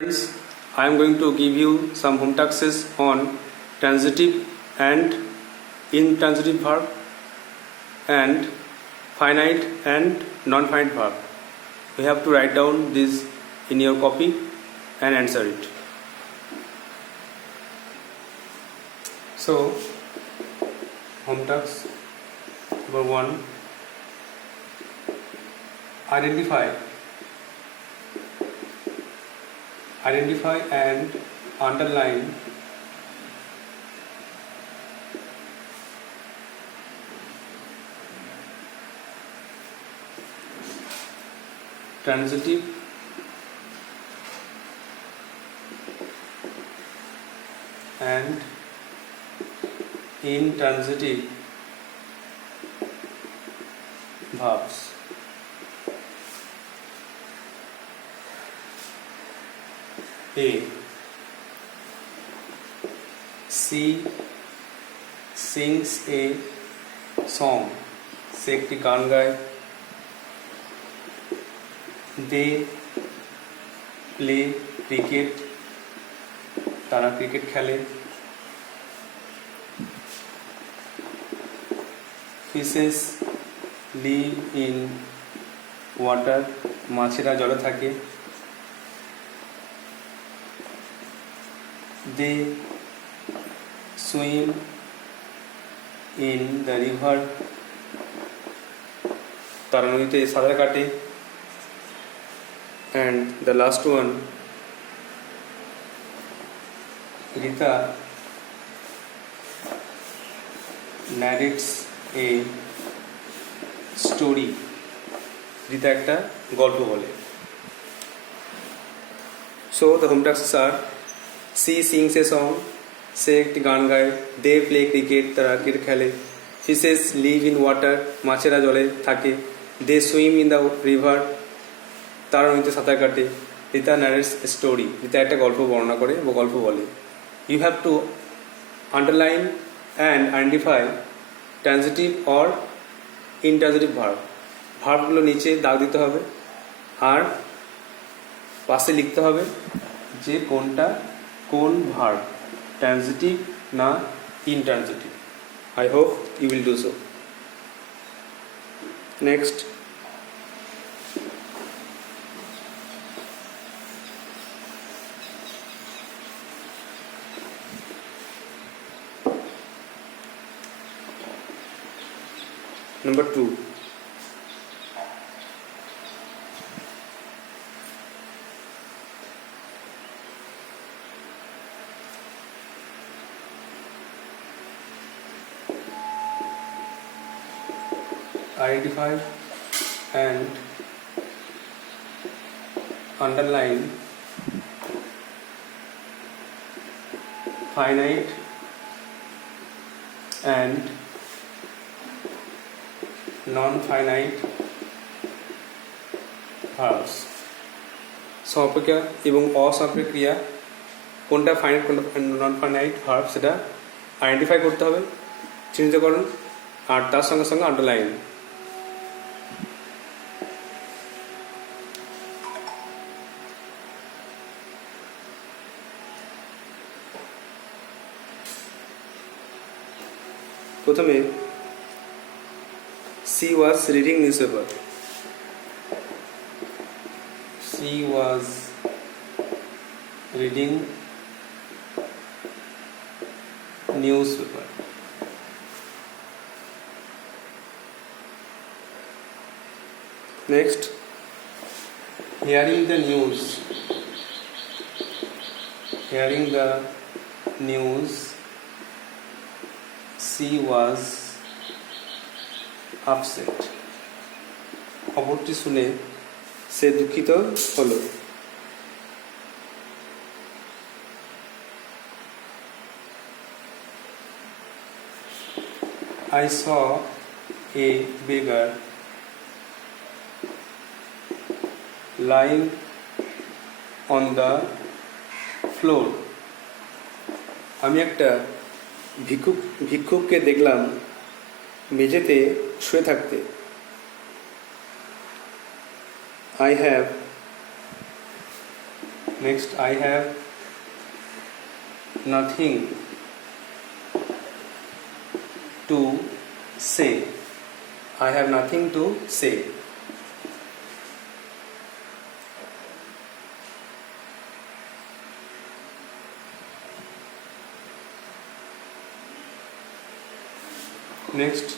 Friends, I am going to give you some home taxes on transitive and intransitive verb and finite and non-finite verb. You have to write down this in your copy and answer it. So, home task number 1, identify and underline transitive and intransitive verbs. A. She sings a song. সে একটি গান গায়। They play cricket. তারা ক্রিকেট খেলে। Fishes live in water. মাছেরা জলে থাকে। They swim in the river. তারা নদীতে সাঁতার কাটে। And the last one, Rita narrates a story. Rita একটা গল্প বলে। So the home tasks are: she sings a song, সে একটি গান গায়। they play cricket, তারা ক্রিকেট খেলে। fishes live in water, মাছেরা জলে থাকে। they swim in the river, তারা নদীতে সাঁতার কাটে। Rita narrates a story, Rita একটা গল্প বর্ণনা করে বা গল্প বলে। you have to underline and identify transitive or intransitive verb. ভার্বগুলো নিচে দাগ দিতে হবে আর পাশে লিখতে হবে যে কোনটা কোন ভার্ব, ট্রানজিটিভ না intransitive. I hope you will do so. Next, number 2, identify and underline finite and non-finite verbs. সম্পর্কিয়া এবং অসম্পর্কিয় ক্রিয়া কোনটা ফাইনাইট কোনটা নন ফাইনাইট ভার্ব সেটা আইডেন্টিফাই করতে হবে, চিহ্নিতকরণ, আর তার সঙ্গে সঙ্গে আন্ডারলাইন। প্রথমে she was reading newspaper. She was reading newspaper. Next, hearing the news. Hearing the news, she was upset. খবরটি শুনে সে দুঃখিত হলো। I saw a beggar lying on the floor. আমি একটা ভিক্ষুককে দেখলাম মেঝেতে শুয়ে থাকতে। I have Next, I have nothing to say. I have nothing to say. Next,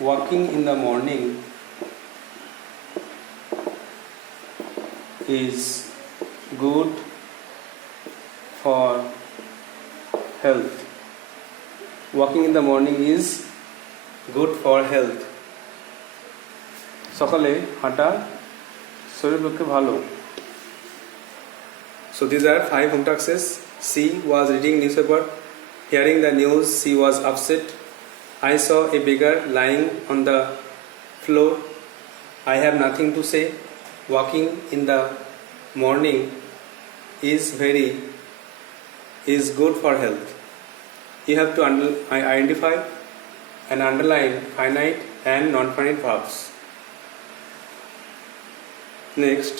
walking in the morning is good for health. Walking in the morning is good for health. সকালে হাঁটা শরীরের পক্ষে ভালো. So these are 5 home tasks. C was reading newspaper. Hearing the news, she was upset. I saw a beggar lying on the floor. I have nothing to say. Walking in the morning is good for health. You have to identify and underline finite and non-finite verbs. Next,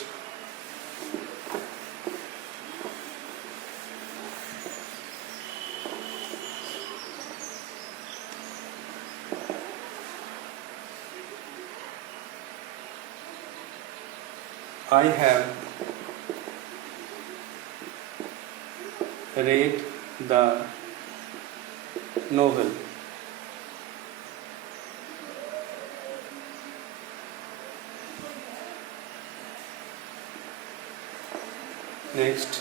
I have read the novel. Next,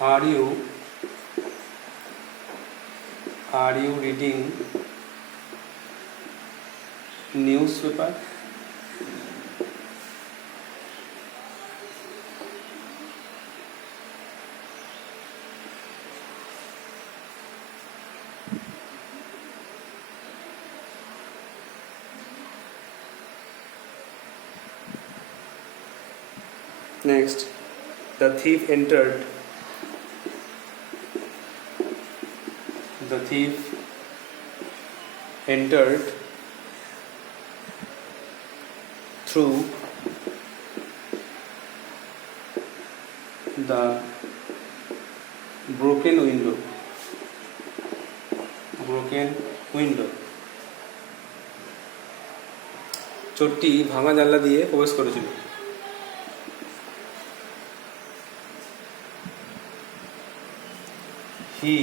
are you reading newspaper? Next, the thief entered through the broken window. চোরটি ভাঙা জানলা দিয়ে প্রবেশ করেছিল. He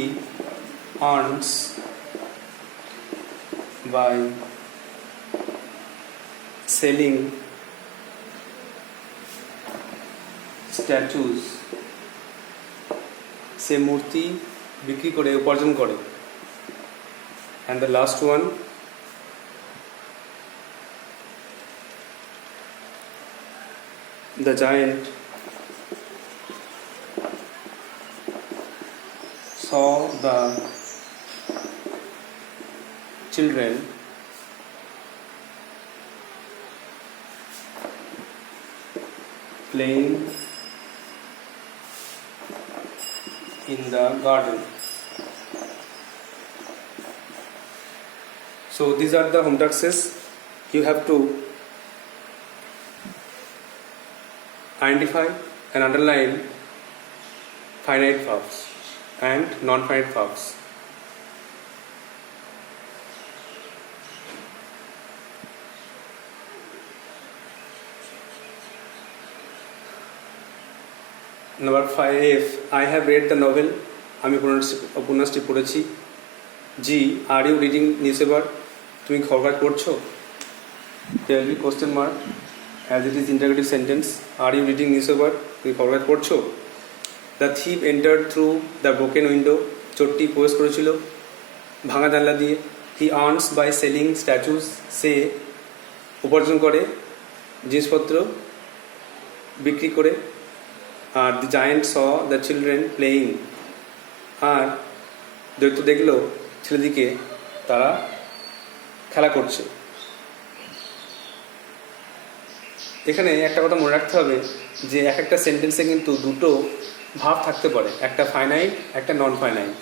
earns by selling statues. সে মূর্তি বিক্রি করে উপার্জন করে. And the last one, the giant saw the children playing in the garden. So these are the home tasks. You have to identify and underline finite verbs and non-finite verbs. Number 5, I have read the novel. আমি উপন্যাসটি পড়েছি. G, are you reading newspaper? তুমি খবর পড়ছো? There will be question mark as it is interrogative sentence. Are you reading newspaper? তুমি খবর পড়ছো? The thief entered through the broken window. চোরটি প্রবেশ করেছিল ভাঙা জানলা দিয়ে. He earns by selling statues. সে উপার্জন করে জিনিসপত্র বিক্রি করে. আর the giant saw the children playing. আর দৈত্য দেখলো ছেলেদিকে তারা খেলা করছে. এখানে একটা কথা মনে রাখতে হবে যে এক একটা সেন্টেন্সে কিন্তু দুটো ভাব থাকতে পারে, একটা ফাইনাইট একটা নন ফাইনাইট.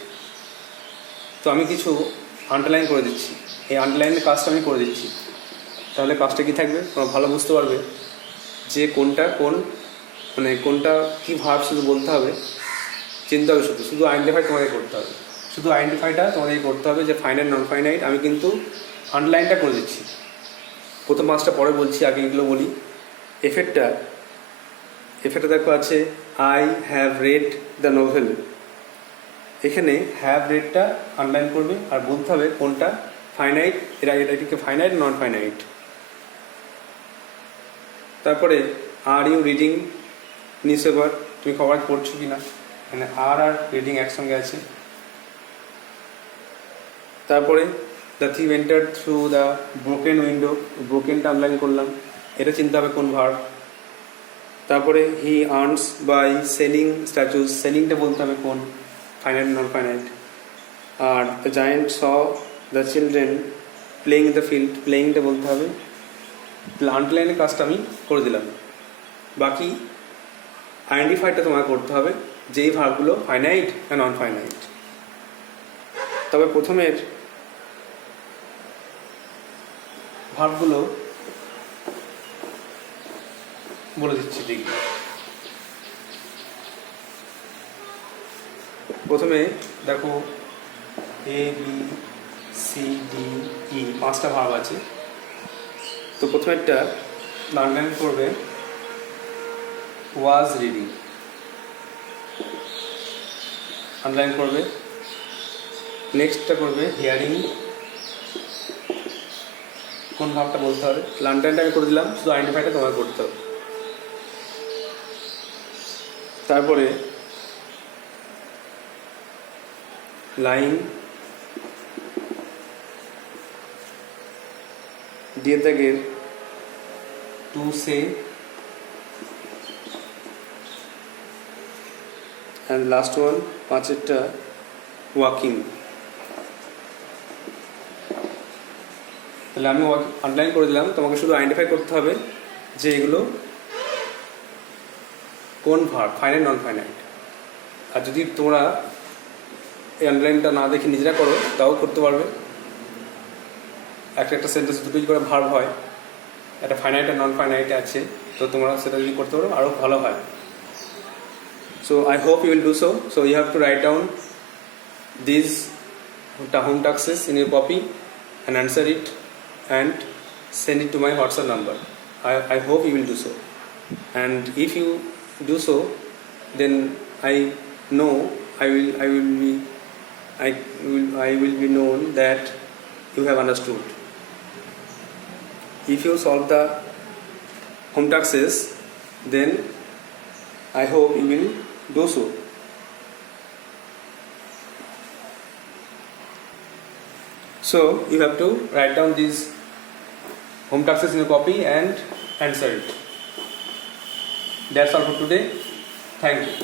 তো আমি কিছু আন্ডারলাইন করে দিচ্ছি, এই আন্ডারলাইনের কাজটা আমি করে দিচ্ছি. তাহলে কাজটা কী থাকবে, তোমরা ভালো বুঝতে পারবে যে কোনটা কোন, মানে কোনটা কী ভাব শুধু বলতে হবে, চিনতে হবে, শুধু আইডেন্টিফাই তোমাদের করতে হবে, শুধু আইডেন্টিফাইটা তোমাদের করতে হবে যে ফাইনাইট নন ফাইনাইট। আমি কিন্তু আন্ডারলাইনটা করে দিচ্ছি, প্রথম পাঁচটা পরে বলছি, আগে এগুলো বলি। এফেক্টটা দেখো আছে I have read the novel, এখানে হ্যাভ রেডটা আন্ডারলাইন করবে আর বলতে হবে কোনটা ফাইনাইট, এটাকে ফাইনাইট নন ফাইনাইট। তারপরে are you reading newspaper, তুমি খবর পড়ছো কি না, মানে আর রিডিং একসঙ্গে আছে। তারপরে the thief enter through the broken window, ব্রোকেনটা আন্ডারলাইন করলাম, এটা চিন্তা হবে কোন ভার্ব। তারপরে he earns by selling statues, সেলিংটা বলতে হবে কোন ফাইনাইট নন ফাইনাইট। আর the giant saw the children playing in the field, প্লেইংটা বলতে হবে। আন্ডারলাইনের কাজটা আমি করে দিলাম, বাকি আইডেন্টিফাইটা তোমার করতে হবে যেই ভার্বগুলো ফাইনাইট আর নন ফাইনাইট। তবে প্রথমের ভার্বগুলো বলে দিচ্ছি, দেখি। প্রথমে দেখো A B C D E, পাঁচটা ভার্ব আছে। তো প্রথমেরটা আন্ডারলাইন করবে ওয়াজ রিডিং, আন্ডারলাইন করবে। নেক্সটটা করবে হিয়ারিং, কোন ভাবটা বলতে হবে, আন্ডারলাইনটা আমি করে দিলাম, শুধু আইডেন্টিফাইটা তোমার করতে হবে। তারপরে লাইন দিয়ে থাকে to say, and last one পাঁচেরটা ওয়াকিং। তাহলে আমি আন্ডারলাইন করে দিলাম, তোমাকে শুধু আইডেন্টিফাই করতে হবে যে এগুলো কোন ভার্ব, ফাইনাইট নন ফাইনাইট। আর যদি তোমরা এই আন্ডারলাইনটা না দেখে নিজেরা করো তাও করতে পারবে। একটা সেন্টেন্স দুটোই করে ভার্ব হয়, একটা ফাইনাইট আর নন ফাইনাইটে আছে, তো তোমরা সেটা যদি করতে পারো আরও ভালো হয়। So I hope you will do so. So you have to write down these home taxes in your copy and answer it and send it to my WhatsApp number. I hope you will do so. And if you do so, then I know I will be known that you have understood. If you solve the home taxes, then I hope you will do so. So you have to write down these home taxes in your copy and answer it. That's all for today. Thank you.